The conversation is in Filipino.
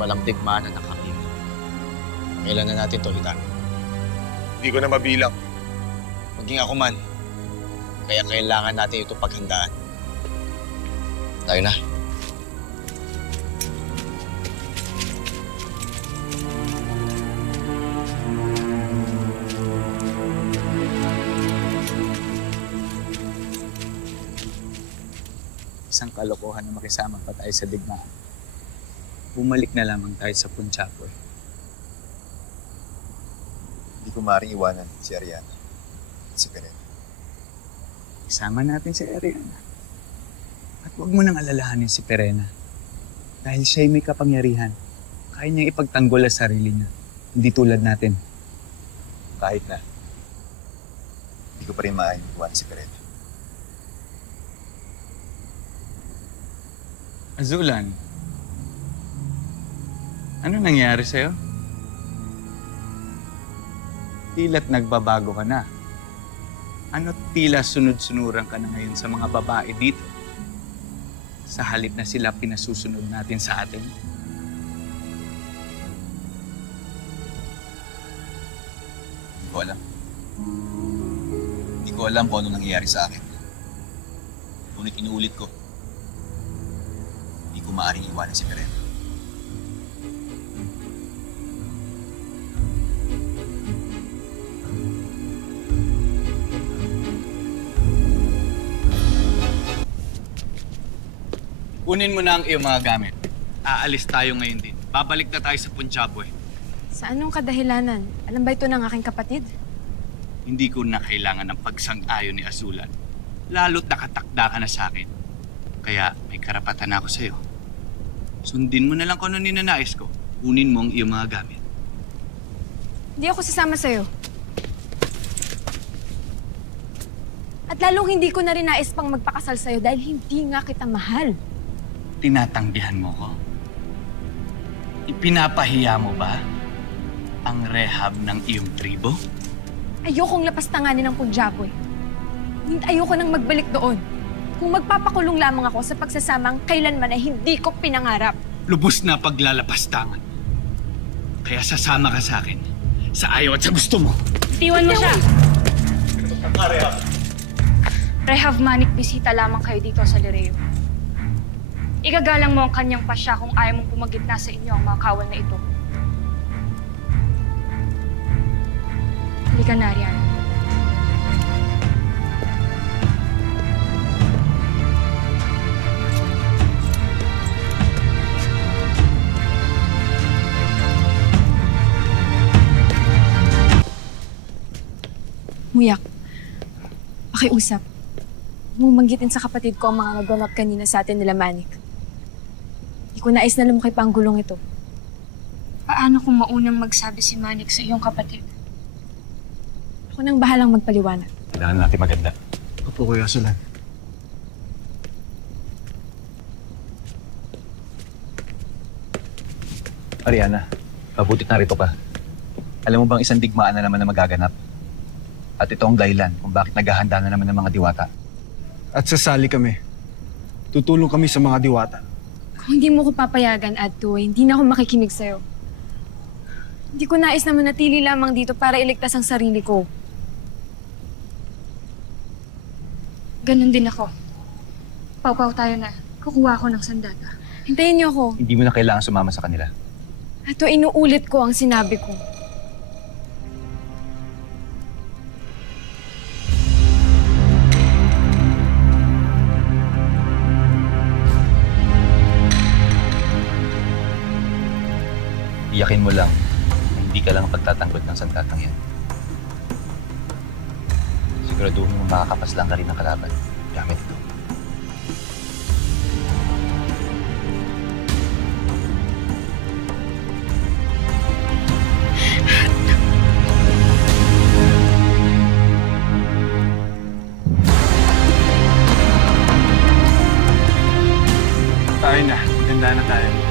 palang digmaan na nakapili. Kailan na natin to, Hitan? Hindi ko na mabilang. Maging ako man. Kaya kailangan natin ito paghandaan. Tayo na. Isang kalokohan na makisama pa tayo sa digmaan. Bumalik na lamang tayo sa Punchapoy. Hindi ko maaaring iwanan si Ariana at si Perena. Isama natin si Ariana. At huwag mo nang alalahanin si Perena. Dahil siya'y may kapangyarihan. Kaya niyang ipagtanggol ang sarili niya. Hindi tulad natin. Kahit na, hindi ko pa rin maaaring iwanan si Perena. Azulan, ano nangyari sa'yo? Tila't nagbabago ka na. Ano tila sunod-sunuran ka na ngayon sa mga babae dito? Sa halip na sila pinasusunod natin sa atin? Hindi ko alam. Hindi ko alam kung ano nangyayari sa akin. Ngunit inuulit ko. Hindi ko maaaring iwanan si Perena. Kunin mo na ang iyong mga gamit. Aalis tayo ngayon din. Babalik na tayo sa Punchapoy. Sa anong kadahilanan? Alam ba ito ng aking kapatid? Hindi ko na kailangan ng pagsang-ayon ni Azulan. Lalo't nakatakda ka na sa akin. Kaya may karapatan ako sa'yo. Sundin mo na lang kung ano ninanais ko. Kunin mo ang iyong mga gamit. Hindi ako sasama sa'yo. At lalong hindi ko na rin nais pang magpakasal sa'yo dahil hindi nga kita mahal. Tinatanggihan mo ko? Ipinapahiya mo ba ang rehab ng iyong tribo? Ayokong lapastanganin ng Punjaboy. Ayoko nang magbalik doon. Kung magpapakulong lamang ako sa pagsasamang kailanman ay hindi ko pinangarap. Lubos na paglalapastangan. Kaya sasama ka sa akin. Sa ayaw at sa gusto mo. Tiwan mo siya! Rehab Manik, bisita lamang kayo dito sa Lireo. Igagalang mo ang kanyang pasya kung ayaw mong pumagitna sa inyo ang mga kawal na ito. Halika na, Ariana. Muyak, pakiusap. Mumanggitin sa kapatid ko ang mga naganap kanina sa atin nila Manik. Hindi ko nais na lumaki pa ang gulong ito. Paano kung maunang magsabi si Manik sa iyong kapatid? Ako nang bahalang magpaliwanag. Kailangan natin maganda. Opo, Kuya Azulan. Ariana, mabutit narito ka. Alam mo bang isang digmaan na naman na magaganap? At ito ang dahilan kung bakit naghahanda na naman ng mga diwata. At sasali kami. Tutulong kami sa mga diwata. Kung hindi mo ko papayagan, Adto, hindi na ako makikinig sa'yo. Hindi ko nais na manatili lamang dito para iligtas ang sarili ko. Ganon din ako. Pau-pau tayo na. Kukuha ako ng sandata. Hintayin niyo ako. Hindi mo na kailangan sumama sa kanila. Adto, inuulit ko ang sinabi ko. Iyakin mo lang na hindi ka lang pagtatanggol ng sandatang yan. Siguraduhin mo makakapaslang ka rin ng kalaban gamit ito. Tayo na. Maganda na tayo.